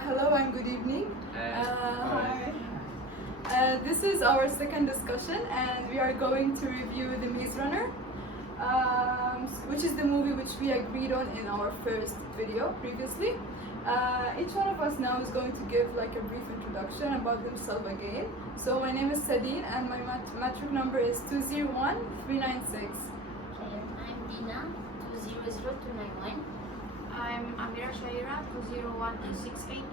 Hello and good evening. Hi. This is our second discussion, and we are going to review The Maze Runner, which is the movie which we agreed on in our first video previously. Each one of us now is going to give like a brief introduction about themselves again. So my name is Sadine, and my matric number is 201396. Okay, I'm Dina, 200291. I'm Amira Shaira, 201268.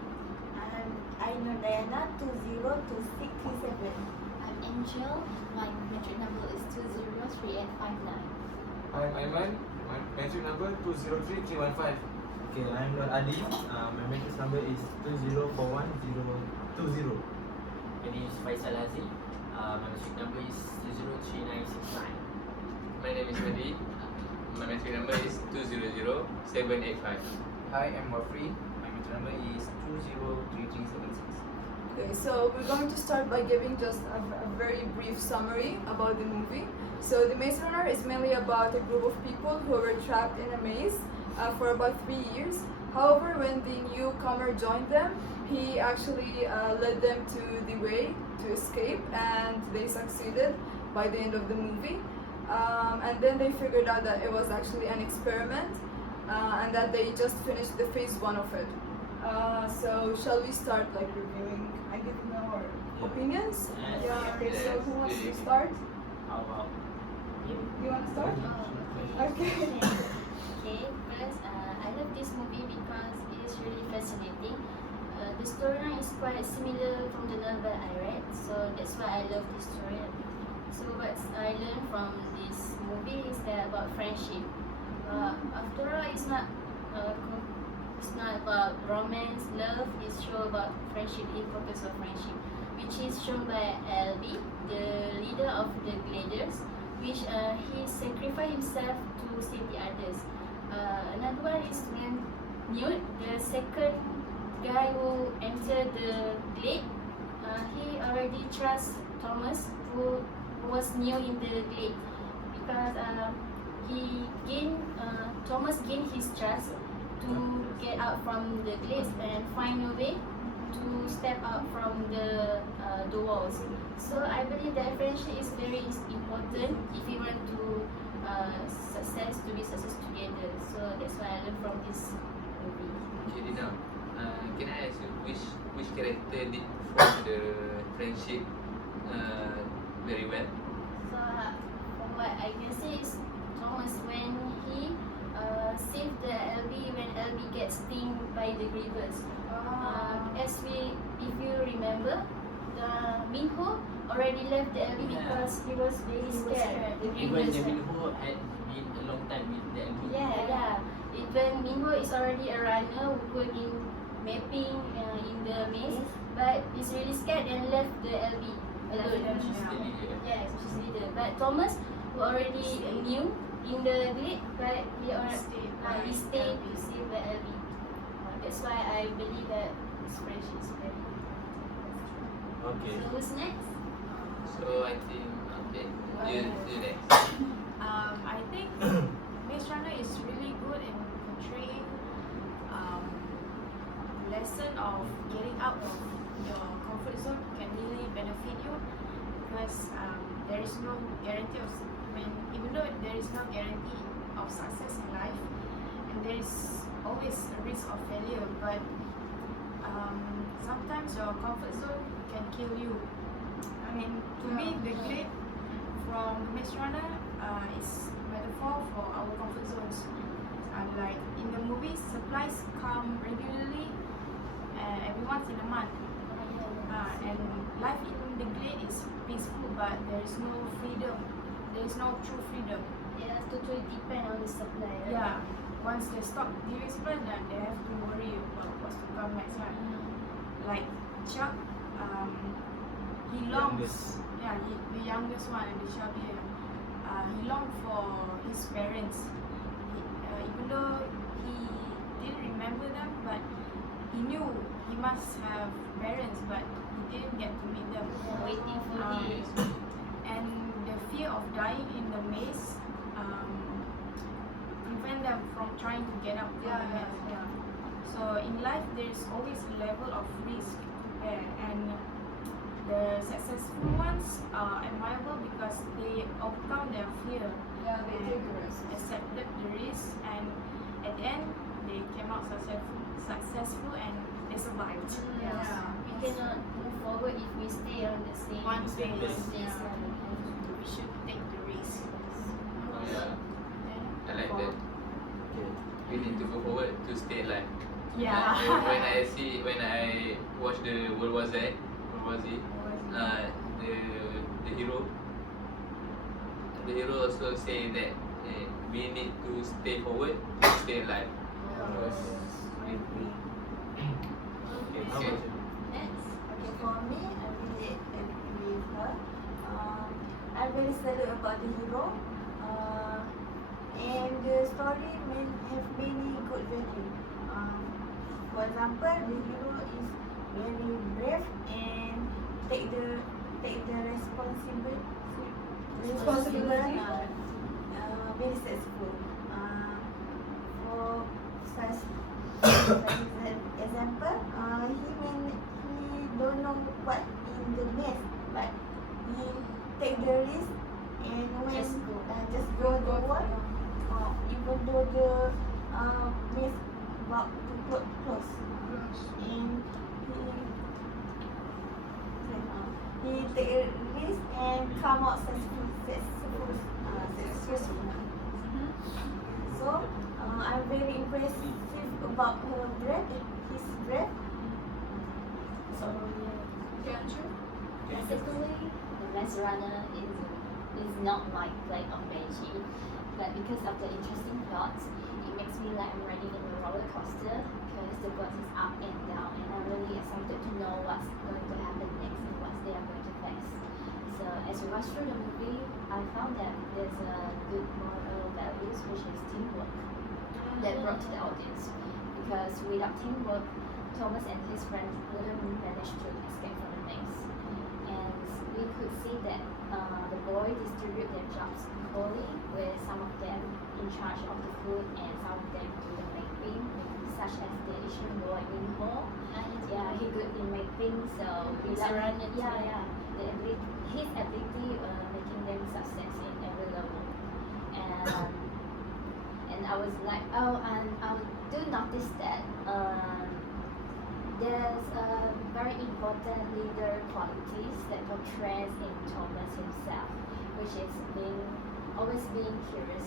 I'm Ainur Dayana, 202637. I'm Angel, my metric number is 203859. I'm Aiman, my metric number 203315. Okay, I'm Nur Adi. My matrix number is 204120. My name is Faisal Aziz. My matric number is 03969. My name is Hadi. My metric number is 200785. Hi, I'm Wafri. My metric number is 203376. Okay, so we're going to start by giving just a very brief summary about the movie. So The Maze Runner is mainly about a group of people who were trapped in a maze for about 3 years. However, when the newcomer joined them, he actually led them to the way to escape, and they succeeded by the end of the movie. And then they figured out that it was actually an experiment, and that they just finished the phase 1 of it. So shall we start like reviewing and giving our opinions? Yeah. Okay. So who wants to start? How about You want to start? Okay. Okay, first, I love this movie because it's really fascinating. The storyline is quite similar from the novel I read, so that's why I love this story. So what I learned from this movie is that about friendship. After all, it's not about romance, love. It's show about friendship, the importance of friendship, which is shown by Albie, the leader of the Gliders, which he sacrificed himself to save the others. Another one is when Newt, the second guy who entered the glade, he already trusts Thomas, who was new in the glade, because Thomas gained his trust to get out from the glades and find a way to step out from the walls. So I believe that friendship is very important if you want to be success together. So that's why I learned from this movie. Okay, Dina, can I ask you which character did perform the friendship very well? So from what I can say is Thomas, when he saved the Albie when Albie gets stung by the grievous. If you remember, the Minho already left the Albie because he was very scared. even the Minho had been a long time with the LB? Yeah. Even Minho is already a runner who good in mapping in the maze, but he's really scared and left the Albie alone. She's the leader. Yeah, she's leader. But Thomas, who already knew in the glade, but he stayed to save the Albie. That's why I believe that this friendship is very important. Okay. So who's next? So I think you next. I think Maze Runner is really good in portraying lesson of getting out of your comfort zone can really benefit you, because there is no guarantee of even though there is no guarantee of success in life, and there is always a risk of failure, but sometimes your comfort zone can kill you. I mean, to me, the glade from Maze Runner is metaphor for our comfort zones. Like in the movies, supplies come regularly every once in a month, and life in the glade is peaceful, but there is no freedom. There is no true freedom. Yeah, totally depend on the supply. Right? Yeah, once they stop giving supply, then they have to worry about what's to come next. Like Chuck, he longs. Youngest. Yeah, the youngest one and the chubby. He longed for his parents. Even though he didn't remember them, but he knew he must have parents, but he didn't get to meet them. Yeah, waiting for him. And the fear of dying in the maze prevent them from trying to get out from the maze. So So in life, there's always a level of risk there, and the successful ones are admirable because they overcome their fear. Yeah, they take the risk. Accepted the risk, and at the end, they came out successful and they survived. Yes. We cannot move forward if we stay on the same One place. place. We should take the risk. Oh, yeah. I like that. Okay. We need to go forward to stay alive. Yeah. When I watch the World War Z, the hero also say that we need to stay forward to stay alive. Okay, how about you? Next. Okay, for me, I really agree with her. I very salute about the hero. And the story have many good value. For example, the hero is very brave and take the responsibility. Very successful. For such example, he don't know what in the mess, but he take the risk and when just go the work. Even though the mess about to close, and he take a risk and come out successful. So I'm very impressed about his breath. So Basically, The Maze Runner is not like Blade of Beijing, but because of the interesting plot, it makes me like I'm riding in a roller coaster because the plot is up and down, and I'm really excited to know what's going to happen next and what they are going to face. So as we watch through the movie, I found that there's a good moral values, which is teamwork, that brought to the audience. Because without teamwork, Thomas and his friends wouldn't manage to escape from the maze. And we could see that the boy distribute their jobs equally, with some of them in charge of the food and some of them do the mapping, such as the Asian boy in Ho. Yeah, he good in mapping, so without his ability making them success in every level. And I was like, and I do notice that there's a very important leader qualities that portrays in Thomas himself, which is always being curious.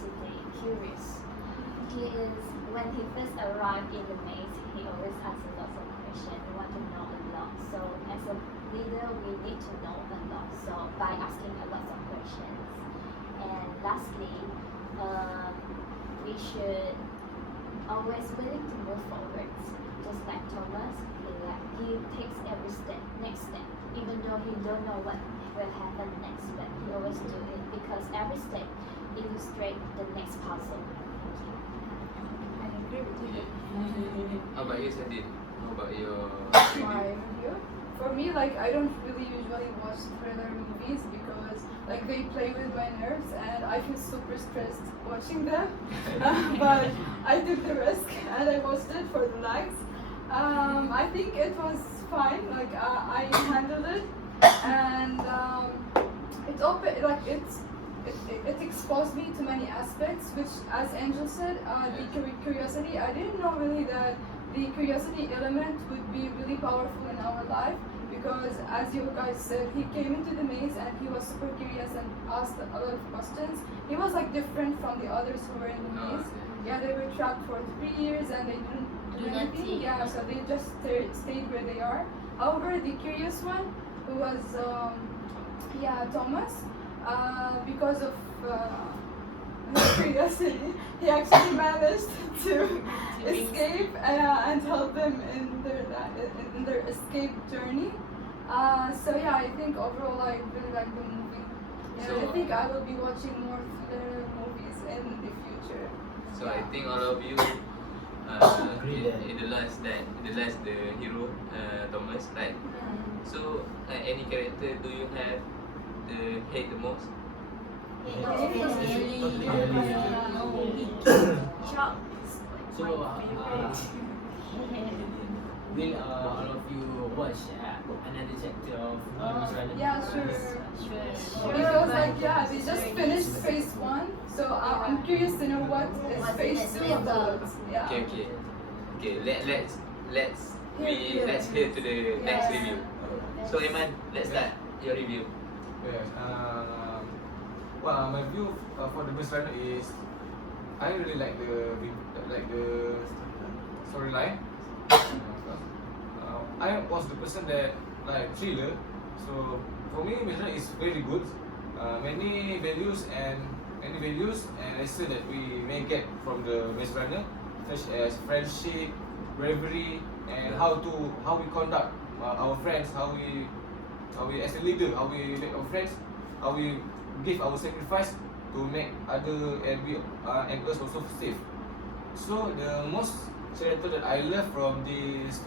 He is, when he first arrived in the maze, he always asks a lot of questions. We want to know a lot. So as a leader, we need to know a lot. So by asking a lot of questions. And lastly, we should always willing to move forward. Just like Thomas, he takes every next step, even though he don't know what will happen next, but he always do it because every step illustrates the next puzzle. I agree with you. How about you, Sadie? How about your My review. For me, like I don't really usually watch thriller movies because like they play with my nerves and I feel super stressed watching them. But I took the risk and I watched it for the likes. I think it was fine. Like I handled it, and it exposed me to many aspects, which, as Angel said, the curiosity. I didn't know really that the curiosity element would be really powerful in our life, because as you guys said, he came into the maze and he was super curious and asked a lot of questions. He was like different from the others who were in the maze. Yeah, they were trapped for 3 years and they didn't do anything. Yeah, so they just stayed where they are. However, the curious one, who was Thomas, because of his curiosity, he actually managed to escape and help them in their escape journey. So yeah, I think overall I really like the movie. And So- I think I will be watching more thriller movies in the future. So I think all of you Agree that. idolize the hero Thomas, right? So any character do you have hate the most? Shock. So, will all of you watch another chapter of Miss Runner? Yeah, sure. Sure. Because like yeah, they just finished phase 1, so I'm curious to know what is What's phase the 2 next about. level? Yeah. Okay. Let's hear to the next Yeah. review. So Iman, let's start your review. Yes. Well, my view for the Maze Runner is I really like the storyline. I was the person that like thriller, so for me Maze Runner is very good. Many values and I say that we may get from the Maze Runner, such as friendship, bravery, and how we conduct our friends, how we as a leader, how we make our friends, how we give our sacrifice to make other and we and us also safe. So the most character that I love from this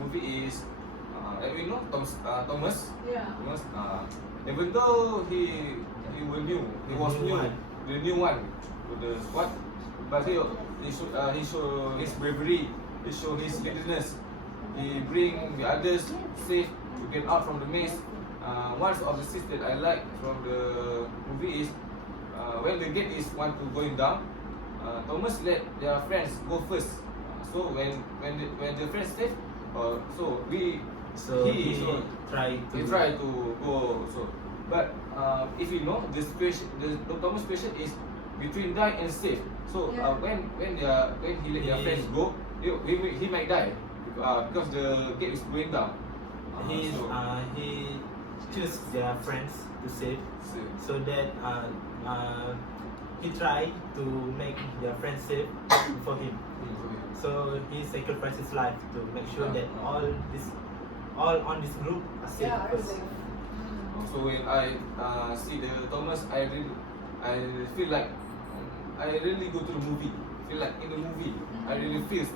movie is we know Thomas. Yeah. Thomas. Even though he was new, the new one to the squad, but he show his bravery, he show his leaderness. He bring the others safe to get out from the maze. One of the scenes that I like from the movie is when the gate is want to going down, Thomas let their friends go first. So when the friends safe, so he try to go. So, but if you know the situation, the Thomas situation is between die and safe. So Yeah. when he let their friends go, he might die because the gate is going down. He choose their friends to save, so that he try to make their friends safe for him. So he sacrificed his life to make sure that all on this group are safe. Yeah, are safe. So when I see the Thomas, I feel like I really go to the movie. Feel like in the movie, I really feel his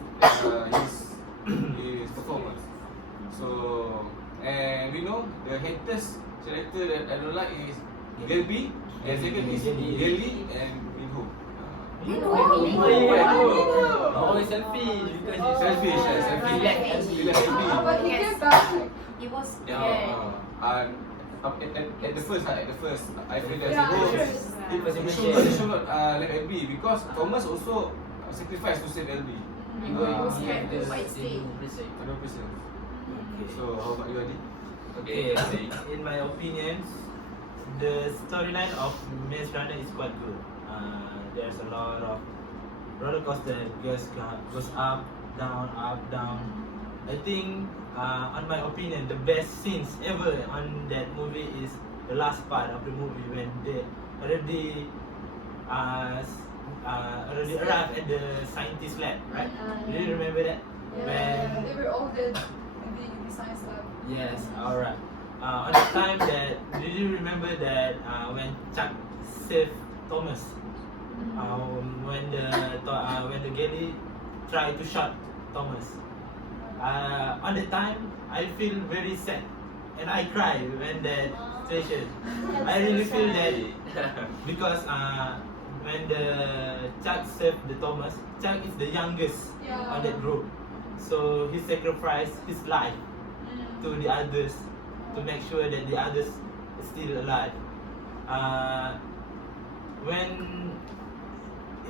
performance. So and we know the haters character that I don't like is Gelby, and second is Gelly and Minho. Oh, it's selfish because he's Selfish, selfish. selfish. He He like Gelby. But he came back. He was At the first, I feel that Yeah, he at first. should not like LB because Thomas also sacrificed to save LB. He was scared to fight stay. 100%. Okay. So how about you, Adi? Okay, in my opinion, the storyline of Maze Runner is quite good. There's a lot of roller coaster goes up, down. I think, on my opinion, the best scenes ever on that movie is the last part of the movie when they already arrived at the scientist lab, right? Do you remember that? Yeah, they were all dead in the science lab. Yes, alright. On the time that, do you remember that when Chuck saved Thomas? When the Gelly tried to shot Thomas. On the time, I feel very sad and I cry when that situation. I really feel that because when the Chuck saved the Thomas, Chuck is the youngest on that group. So he sacrificed his life to the others to make sure that the others are still alive. When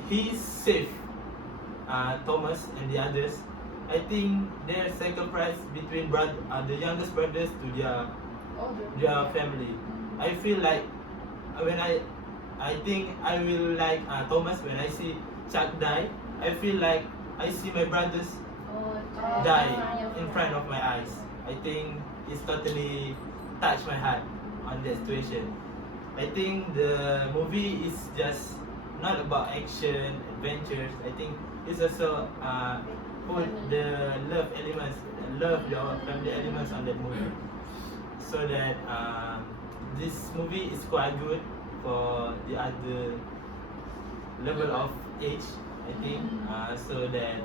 he saved Thomas and the others, I think their sacrifice between the youngest brothers to their family. I feel like when I think I will like Thomas when I see Chuck die. I feel like I see my brothers die in front of my eyes. I think it's totally touched my heart on that situation. I think the movie is just not about action, adventures. I think it's also put the love elements, your family elements on that movie. So that this movie is quite good for the other level of age, I think, so that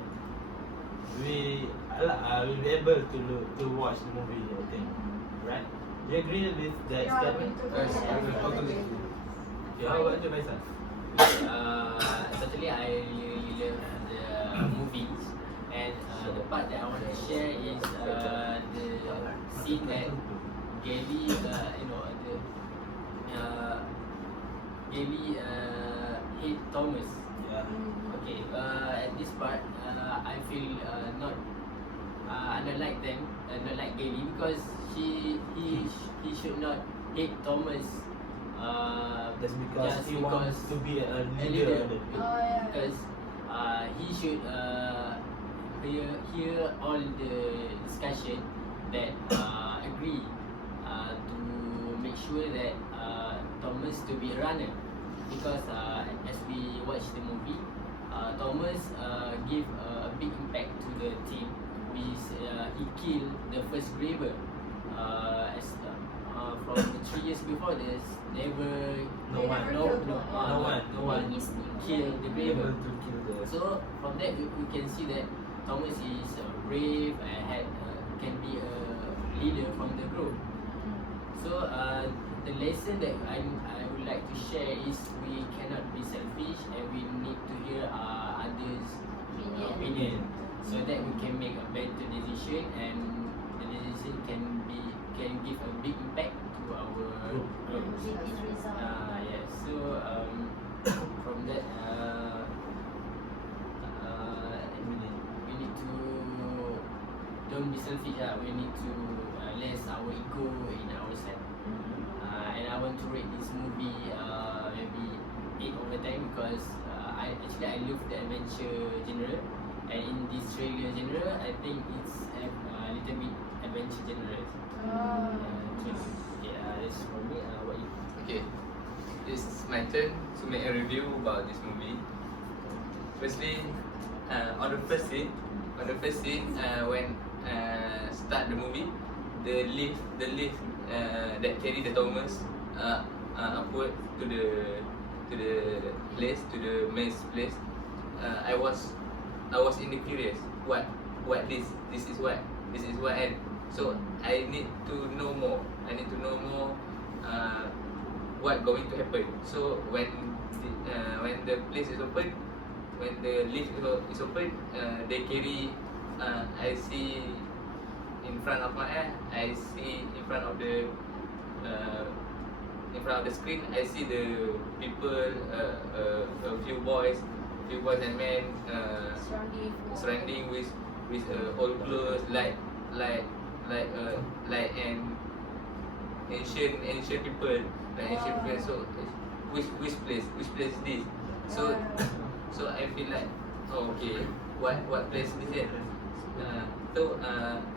we will be able to watch the movie, I think, right? Do you agree with that statement? Yes, I will totally agree. Okay, how about you, Faisal? Totally, I really love the movies. And the part that I want to share is the scene that Gally, Gally hate Thomas. Yeah. Okay, at this part, I feel I don't like them, not like Gally, because he should not hate Thomas. That's because just he wants because to be a a leader. leader. Oh, yeah. Because he should hear all the discussion that agree to make sure that Thomas to be a runner, because as we watch the movie, Thomas give a big impact to the team, which he killed the first Graver. From the 3 years before, there's never No one. no one killed the Able Graver. to kill the. So from that we can see that Thomas is brave and can be a leader from the group. So the lesson that I would like to share is we cannot be selfish and we need to hear others' opinion so that we can make a better decision, and the decision can give a big impact to our group. Yes. So from that we need to don't be selfish. We need to less our ego in ourselves. And I want to rate this movie maybe 8/10 because I love the adventure genre, and in this trailer genre I think it's a little bit adventure genre. That's for me. What you? Okay, it's my turn to make a review about this movie. Firstly, on the first scene, when start the movie, the lift that carry the Thomas upward to the place, to the maze place. I was in the curious. What this is what, and so I need to know more. What going to happen. So when the place is open, when the lift is open, they carry. I see in front of my eye. I see in front of the screen. I see the people, a few boys and men surrounding with old clothes, like an ancient people, So which place is this? So I feel like, oh, okay, what place is it?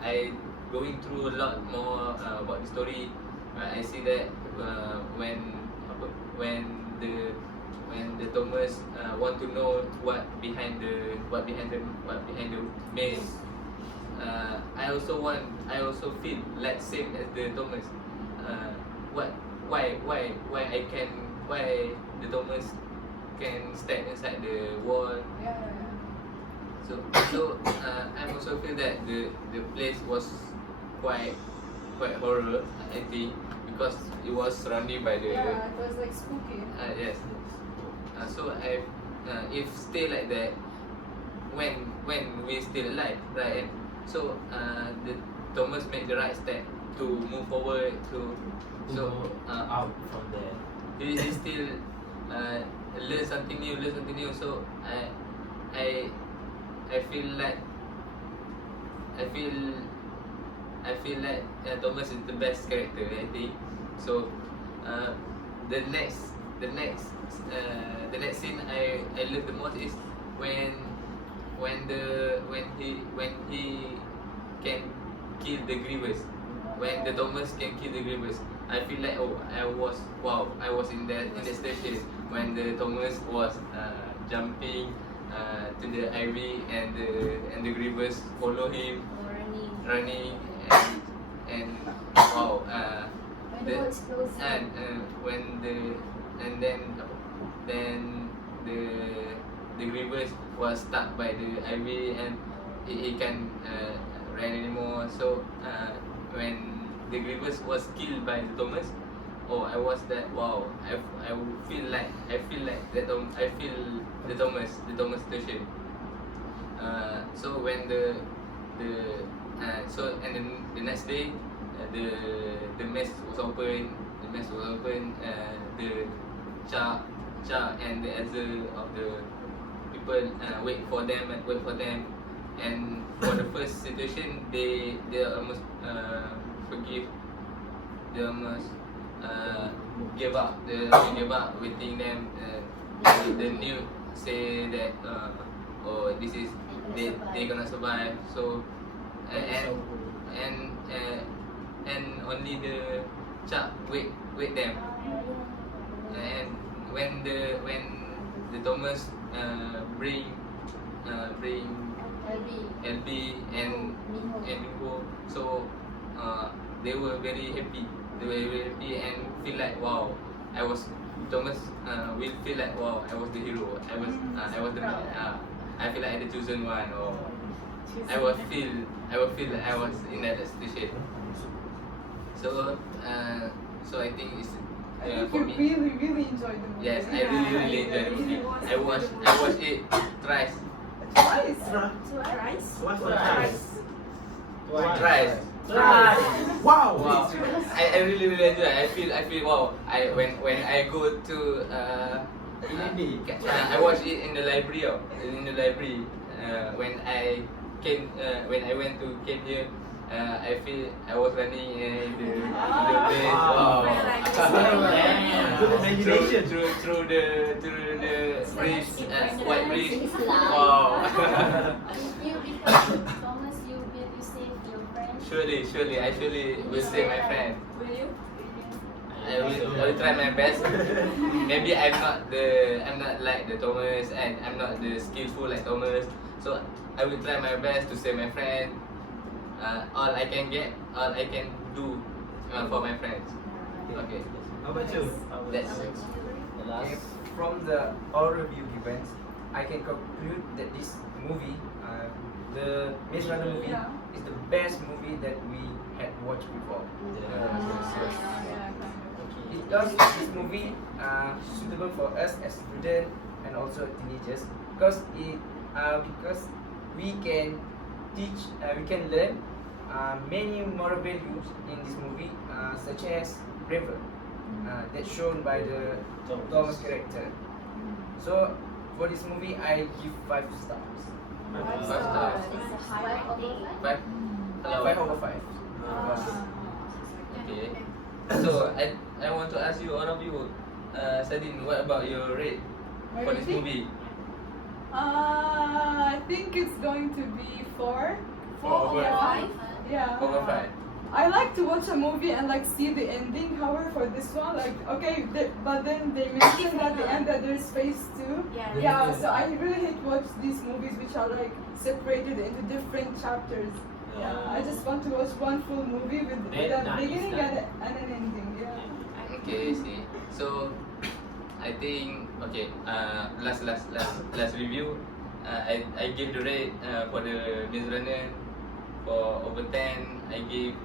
I going through a lot more about the story. I see that when the Thomas want to know what behind the maze. I also feel like same as the Thomas. Why the Thomas can stand inside the wall. So I also feel that the place was quite horror, I think, because it was surrounded by the Yeah, it was like spooky. yes. So if stay like that, when we still alive, right? So the Thomas made the right step to move forward to out from there. he still learn something new. So I feel like Thomas is the best character, I think. So the next scene I love the most is when he can kill the Grievous. When the Thomas can kill the Grievous, I feel like I was in that station when the Thomas was jumping to the ivy and the Grievous follow him running and wow. Then the Grievous was stuck by the ivy and he can't run anymore. So when the Grievous was killed by the Thomas, I was that wow. I feel the Thomas situation. So when so and then the next day, the mess was open. The mess was open. The Cha and the other of the people wait for them, and for the first situation they almost forgive. They almost give up. They give up waiting them. The news say that oh, this is they gonna survive. So and only the Cha wait them. And when the Thomas bring LB and Minho, so they were very happy. They were very happy and feel like wow, Thomas will feel like wow, I was the hero. I was the I feel like the chosen one, or I will feel like I was in that situation. So I think it's I think for you me. really enjoyed the movie. Yes, I really enjoyed the movie. I watched it thrice. Twice. Rice? What's the Thrice. Wow. Wow. I really enjoy it. I feel wow. When I go to I watched it in the library. When I went to came here, I feel I was running in the place. Wow. Good imagination. Through the bridge, white bridge. Wow. Wow. If you become Thomas, you will save your friend. Surely, I will save my friend. Will you? I will try my best. Maybe I'm not like the Thomas, and I'm not the skillful like Thomas. So I will try my best to save my friend. All I can do for my friends. Okay. How about you? That's The last. Okay, from the all review given, I can conclude that this movie, the Maze Runner movie, Yeah. is the best movie that we had watched before. Because this movie suitable for us as students and also teenagers, because we can learn many moral values in this movie, such as bravery, that's shown by the Thomas character. So for this movie, I give 5 stars. 5 stars. It's a high rating. 5. Hello. 5 over 5. Okay. So I want to ask you, all of you, Sadin, what about your rate for this movie? I think it's going to be 4. 4 over Yeah. Yeah. 4 over 5. I like to watch a movie and like see the ending. However, for this one, like but then they mentioned at the end that there's phase 2. Yeah. So I really hate watch these movies which are like separated into different chapters. Yeah. I just want to watch one full movie with a beginning and an ending. Yeah. Okay, see. So I think okay. Last review. I give the rate for the Maze Runner for over 10. I give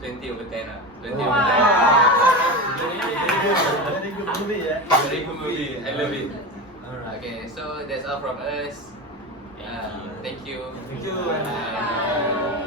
20 over 10. 20 over 10. Very good movie, yeah. Very good movie. I love it. Alright. Okay, so that's all from us. Thank you. Thank you. Bye.